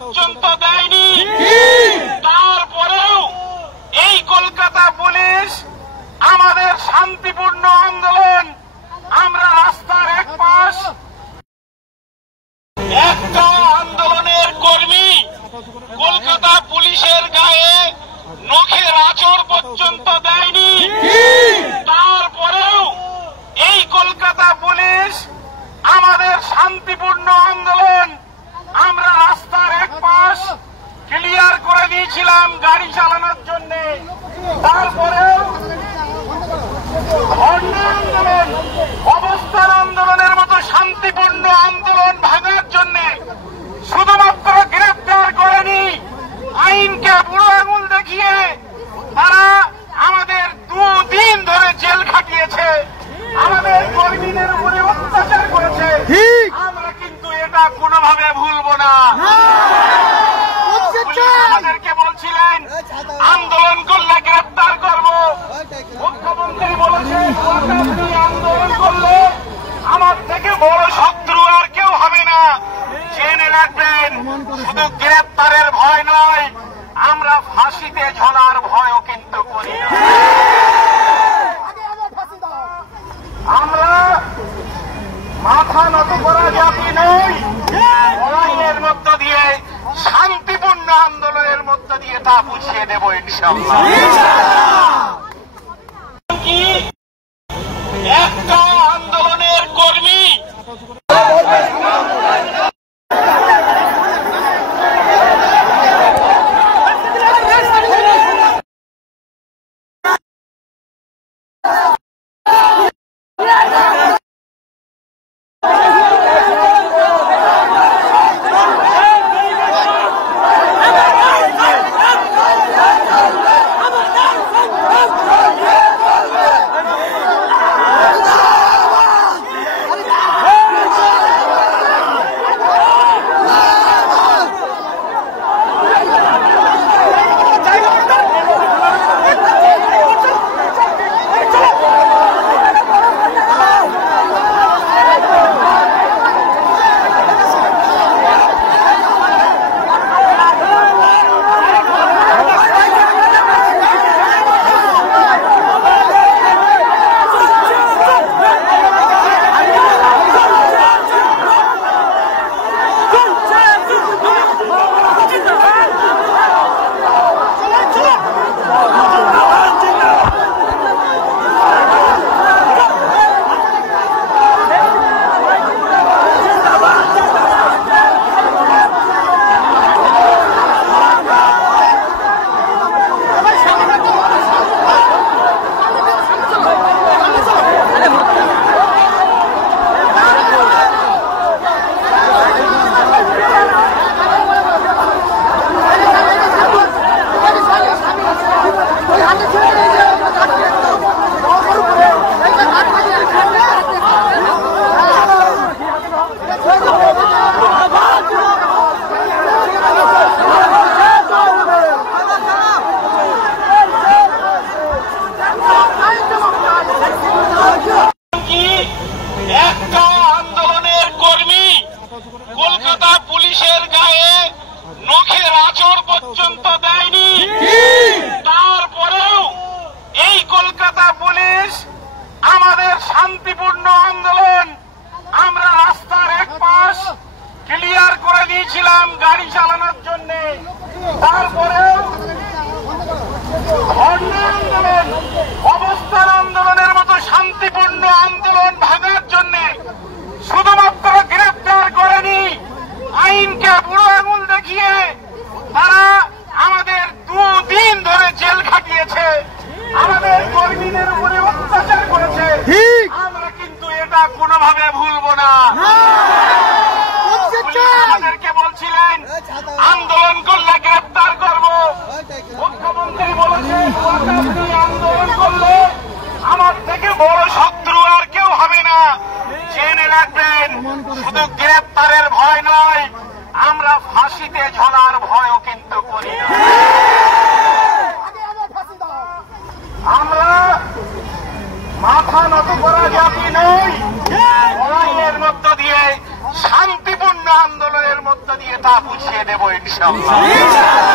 পর্যন্ত দেয়নি। তারপরেও এই কলকাতা পুলিশ আমাদের শান্তিপূর্ণ আন্দোলন, আমরা রাস্তার এক পাশ একটা আন্দোলনের কর্মী কলকাতা পুলিশের গায়ে নখের আঁচড় পর্যন্ত দেয়নি। তারপরেও এই কলকাতা পুলিশ আমাদের শান্তিপূর্ণ আন্দোলন, আমরা রাস্তার এক পাশ ক্লিয়ার করে দিয়েছিলাম গাড়ি চালানোর জন্য। তারপরেও ধর্ণা আন্দোলন, অবস্থান আন্দোলনের মতো শান্তিপূর্ণ আন্দোলন ভাঙার জন্য শুধুমাত্র গ্রেফতার করেনি, আইনকে বুড়ো আঙুল দেখিয়ে তারা আমাদের 2 দিন ধরে জেল খাটিয়েছে, আমাদের কর্মীদের উপরে অত্যাচার করেছে। আমরা কিন্তু এটা কোনোভাবে ভুলব না। আমাদেরকে বলছিলেন আন্দোলন করলে গ্রেফতার করব, মুখ্যমন্ত্রী বলেছেন আন্দোলন করলে আমার থেকে বড় শত্রু আর কেউ হবে না। জেনে রাখবেন, শুধু গ্রেফতারের ভয় নয়, আমরা ফাঁসিতে ঝোলার ভয়ও কিন্তু করি না। আমরা মাথা নত করা জাতি নই, লড়াইয়ের মধ্য দিয়ে শান্তিপূর্ণ আন্দোলনের মধ্য দিয়ে তা বুঝিয়ে দেব ইনশাআল্লাহ। কি একটা আন্দোলনের কর্মী কলকাতা পুলিশের গায়ে নখের আঁচড় পর্যন্ত দেয়নি। তারপরেও এই কলকাতা পুলিশ আমাদের শান্তিপূর্ণ আন্দোলন, আমরা রাস্তার এক পাশ ক্লিয়ার করে দিয়েছিলাম গাড়ি চালানোর জন্য। তারপরেও ধর্ণা আন্দোলন, অবস্থান আন্দোলনের মতো শান্তিপূর্ণ আন্দোলন ভাঙার জন্য শুধুমাত্র গ্রেফতার করেনি, আইনকে বুড়ো আঙুল দেখিয়ে তারা আমাদের 2 দিন ধরে জেল খাটিয়েছে, আমাদের কর্মীদের উপরে অত্যাচার করেছে। আমরা কিন্তু এটা কোনোভাবে ভুলব না। আমাদেরকে বলছিলেন আন্দোলন করলে গ্রেফতার করব, মুখ্যমন্ত্রী বলেছেন আন্দোলন করলে আমার থেকে বড় শত্রু আর কেউ হবে না। জেনে রাখবেন, শুধু গ্রেফতারের ভয় নয়, আমরা ফাঁসিতে ঝোলার ভয়ও কিন্তু করি না। আমরা মাথা নত করা জাতি নই, লড়াইয়ের মধ্য দিয়ে শান্তিপূর্ণ আন্দোলনের মধ্য দিয়ে দিয়ে তা বুঝিয়ে দেব ইনশাআল্লাহ।